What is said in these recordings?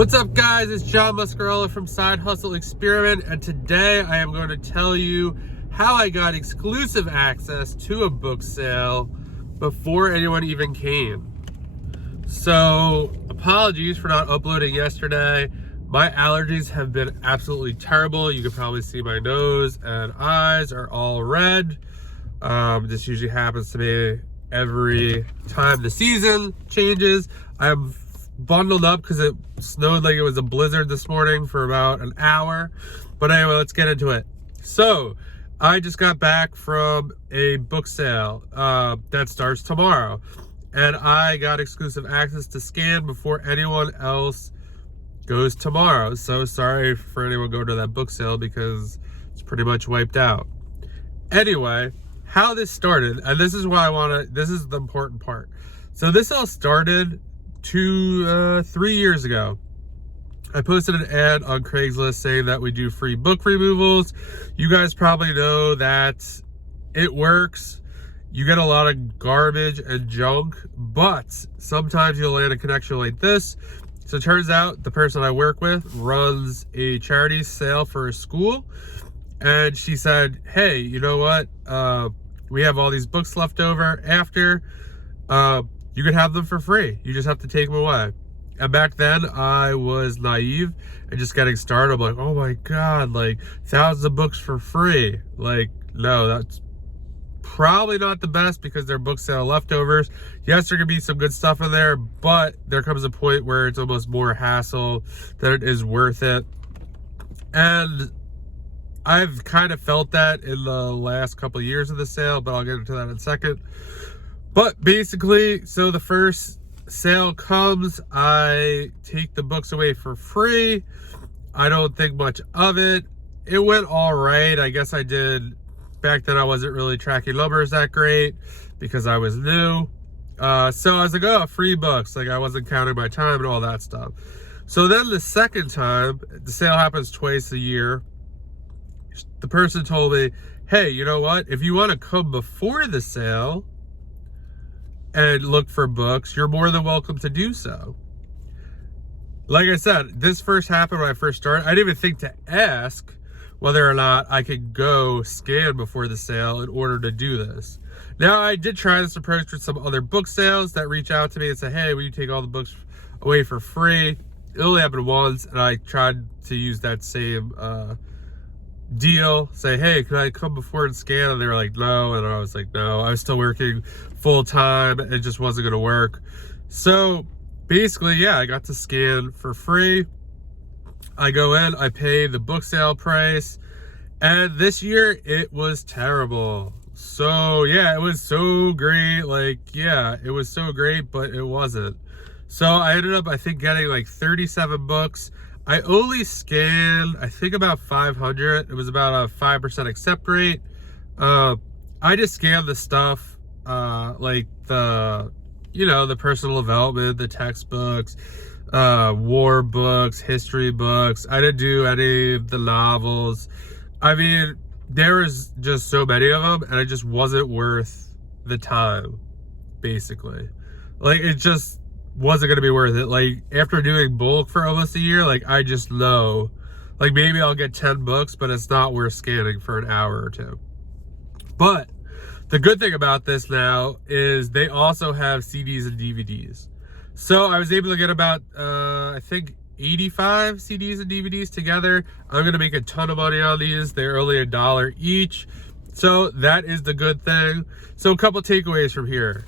What's up, guys? It's John Muscarella from Side Hustle Experiment, and today I am going to tell you how I got exclusive access to a book sale before anyone even came. So, apologies for not uploading yesterday. My allergies have been absolutely terrible. You can probably see my nose and eyes are all red. This usually happens to me every time the season changes. I'm bundled up because it snowed like it was a blizzard this morning for about an hour. But anyway, let's get into it. So, I just got back from a book sale that starts tomorrow. And I got exclusive access to scan before anyone else goes tomorrow. So sorry for anyone going to that book sale because it's pretty much wiped out. Anyway, how this started, and this is why this is the important part. So this all started 3 years ago. I posted an ad on Craigslist saying that we do free book removals. You guys probably know that it works. You get a lot of garbage and junk, but sometimes you'll land a connection like this. So it turns out the person I work with runs a charity sale for a school, and she said, hey, you know what? We have all these books left over after. You can have them for free. You just have to take them away. And back then I was naive and just getting started. I'm like, oh my God, like thousands of books for free. Like, no, that's probably not the best because they're book sale leftovers. Yes, there can be some good stuff in there, but there comes a point where it's almost more hassle than it is worth it. And I've kind of felt that in the last couple of years of the sale, but I'll get into that in a second. But basically, so the first sale comes, I take the books away for free. I don't think much of it. It went all right. I guess I did. Back then I wasn't really tracking numbers that great because I was new. So I was like, oh, free books. Like I wasn't counting my time and all that stuff. So then the second time, the sale happens twice a year. The person told me, hey, you know what? If you want to come before the sale and look for books, you're more than welcome to do so. Like I said, this first happened when I first started. I didn't even think to ask whether or not I could go scan before the sale in order to do this. Now, I did try this approach with some other book sales that reach out to me and say, hey, will you take all the books away for free? It only happened once, and I tried to use that same deal. Say, hey, can I come before and scan? And they were like, no. And I was like, no. I was still working full time. It just wasn't going to work. So basically, yeah, I got to scan for free. I go in, I pay the book sale price, and this year it was terrible. So yeah, it was so great. Like, yeah, it was so great, but it wasn't. So I ended up, I think, getting like 37 books. I only scanned, I think, about 500. It was about a 5% accept rate. I just scanned the stuff, like the personal development, the textbooks, war books, history books. I didn't do any of the novels. I mean, there was just so many of them, and it just wasn't worth the time, basically. Like, it just wasn't going to be worth it. Like, after doing bulk for almost a year, like, I just know, like, maybe I'll get 10 books, but it's not worth scanning for an hour or two. But the good thing about this now is they also have CDs and DVDs. So I was able to get about, I think, 85 CDs and DVDs together. I'm going to make a ton of money on these. They're only $1 each. So that is the good thing. So a couple takeaways from here.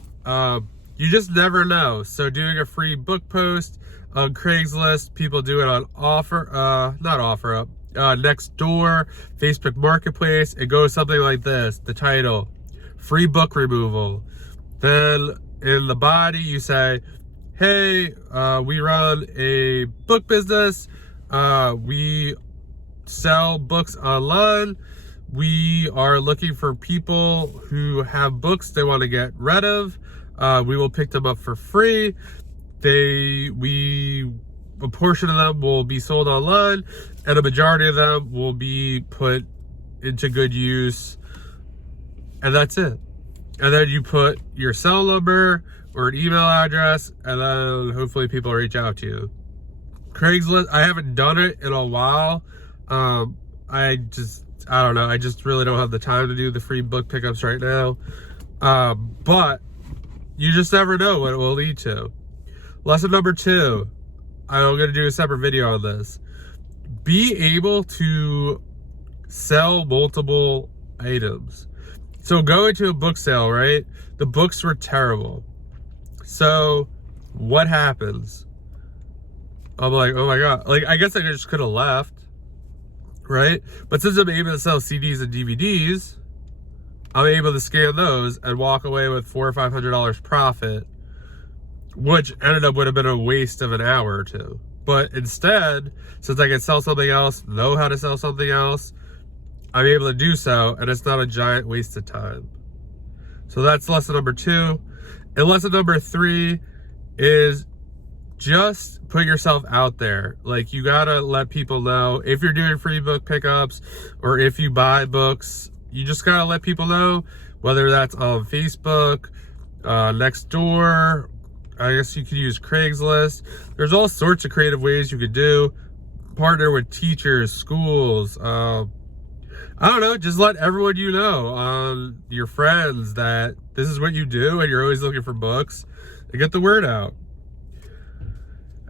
You just never know. So doing a free book post on Craigslist, people do it on Nextdoor, Facebook Marketplace. It goes something like this. The title, free book removal. Then in the body, you say, hey, we run a book business. We sell books online. We are looking for people who have books they want to get rid of. We will pick them up for free. A portion of them will be sold online, and a majority of them will be put into good use. And that's it. And then you put your cell number or an email address, and then hopefully people reach out to you. Craigslist, I haven't done it in a while. I don't know. I just really don't have the time to do the free book pickups right now. But you just never know what it will lead to. Lesson number 2. I'm going to do a separate video on this. Be able to sell multiple items. So going to a book sale, right? The books were terrible. So what happens? I'm like, oh my God. Like, I guess I just could have left, right? But since I'm able to sell CDs and DVDs, I'm able to scan those and walk away with $400 or $500 profit, which ended up would have been a waste of an hour or two. But instead, since I can sell something else, know how to sell something else, I'm able to do so, and it's not a giant waste of time. So that's lesson number 2. And lesson number 3 is just put yourself out there. Like, you gotta let people know if you're doing free book pickups or if you buy books. You just gotta let people know, whether that's on Facebook, next door. I guess you could use Craigslist. There's all sorts of creative ways you could do. Partner with teachers, schools. I don't know. Just let everyone you know, your friends, that this is what you do and you're always looking for books, and get the word out.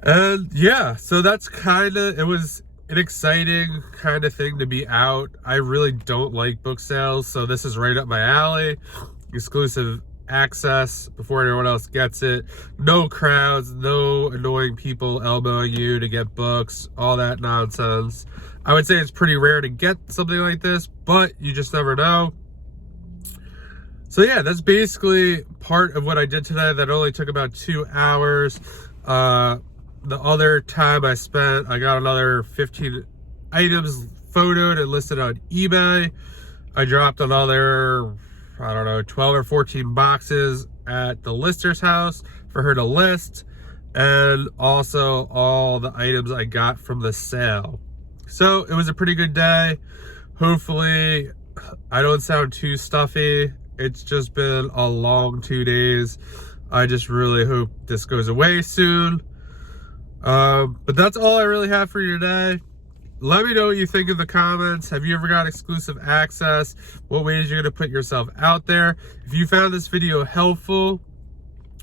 And yeah, so that's it was an exciting kind of thing to be out. I really don't like book sales, so this is right up my alley. Exclusive access before anyone else gets it. No crowds, no annoying people elbowing you to get books, all that nonsense. I would say it's pretty rare to get something like this, but you just never know. So yeah, that's basically part of what I did today. That only took about 2 hours. The other time I spent, I got another 15 items photoed and listed on eBay. I dropped another, I don't know, 12 or 14 boxes at the lister's house for her to list, and also all the items I got from the sale. So it was a pretty good day. Hopefully I don't sound too stuffy. It's just been a long 2 days. I just really hope this goes away soon. But that's all I really have for you today. Let me know what you think in the comments. Have you ever got exclusive access? What ways you're going to put yourself out there? If you found this video helpful,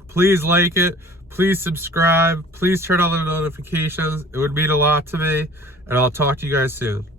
please like it. Please subscribe. Please turn on the notifications. It would mean a lot to me. And I'll talk to you guys soon.